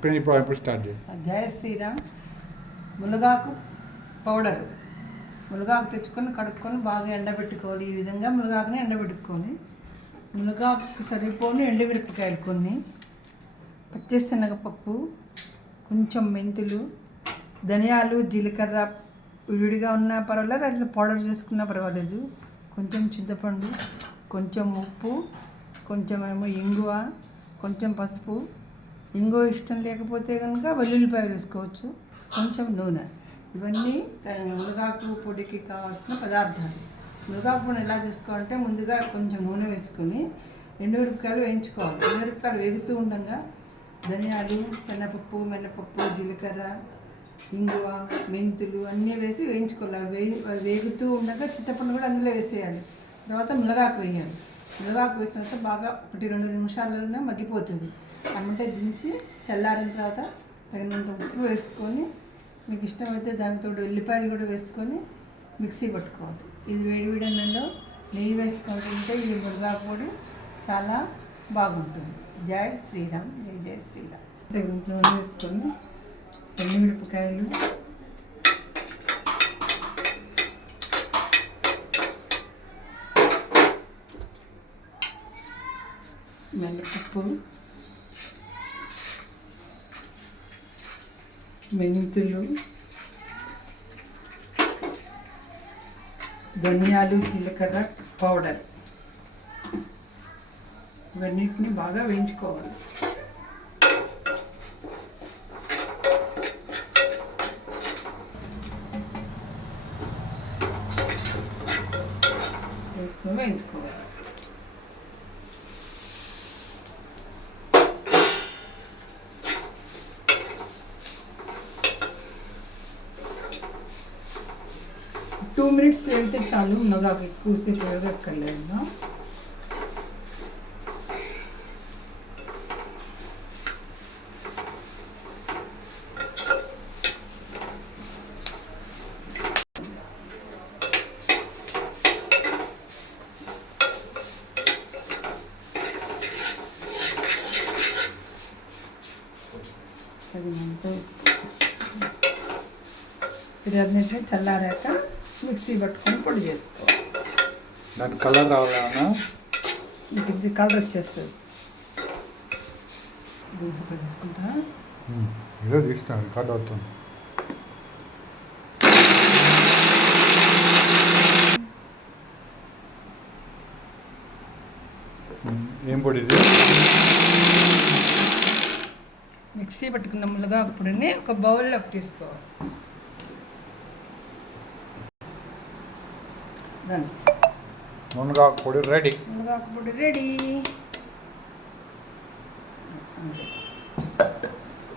ఇప్పుడు ఇప్పుడు స్టార్ట్ చేయండి. జయ శ్రీరామ్ మునగాకు పౌడర్. మునగాకు తెచ్చుకొని కడుక్కొని బాగా ఎండబెట్టుకోవాలి. ఈ విధంగా మునగాకుని ఎండబెట్టుకొని మునగాకు సరిపోని ఎండుమిరపకాయలు కొన్ని పచ్చిశనగపప్పు కొంచెం మెంతులు ధనియాలు జీలకర్ర విడిగా ఉన్నా పర్వాలేదు అట్లా పౌడర్ చేసుకున్నా పర్వాలేదు. కొంచెం చింతపండు కొంచెం ఉప్పు కొంచెం ఏమో ఇంగువ కొంచెం పసుపు ఇంగో ఇష్టం లేకపోతే కనుక వెల్లుల్లిపాయలు వేసుకోవచ్చు. కొంచెం నూనె. ఇవన్నీ మునగాకు పొడికి కావాల్సిన పదార్థాలు. మునగాకు పొడి ఎలా చేసుకోవాలంటే ముందుగా కొంచెం నూనె వేసుకొని ఎండుమిరపకాయలు వేయించుకోవాలి. ఎండుమిరపకాయలు వేగుతూ ఉండగా ధనియాలు శనగపప్పు మినపప్పు జీలకర్ర ఇంగువ మెంతులు అన్నీ వేసి వేయించుకోవాలి. వేయి వేగుతూ ఉండగా చింతపండు కూడా అందులో వేసేయాలి. తర్వాత మునగాకు వేయాలి. మునగాకు వేసిన తర్వాత బాగా ఒకటి రెండు నిమిషాలలోనే మగ్గిపోతుంది. అమ్మంటే దించి చల్లారిన తర్వాత తగినంత ఉప్పు వేసుకొని మీకు ఇష్టమైతే దానితో ఉల్లిపాయలు కూడా వేసుకొని మిక్సీ పట్టుకోవాలి. ఇది వేడి వేడి అన్నంలో నెయ్యి వేసుకుంటుంటే ఈ మురగాకు పొడి చాలా బాగుంటుంది. జై శ్రీరామ్ జై జై శ్రీరామ్. తగినంత నూనె వేసుకొని ఎండుమిరపకాయలు మినపప్పు మెంతులు ధనియాలు జీలకర్ర పౌడర్. ఇవన్నిటిని బాగా వేయించుకోవాలి. వేయించుకోవాలి. వేయించుకోవాలి టూ మినిట్స్ వెళ్తే చాలు మునగాకు ఎక్కువసేపు వేగక్కర్లేదు తగినంత ఇది అన్నింటినీ చల్లారాక మిక్సీ పట్టుకొని పొడి చేసుకోవాలి దాని కలర్ రావాలన్నా ఇది కలర్ వచ్చేస్తుంది. దీంట్లో ఏదో తీస్తాను రికార్డ్ అవుతుంది ఏం పొడి ఇది? మిక్సీ పట్టుకున్న మునగాకు పొడిని ఒక బౌల్లోకి తీసుకోవాలి. మునగాకు పొడి రెడీ మునగాకు పొడి రెడీ అంతే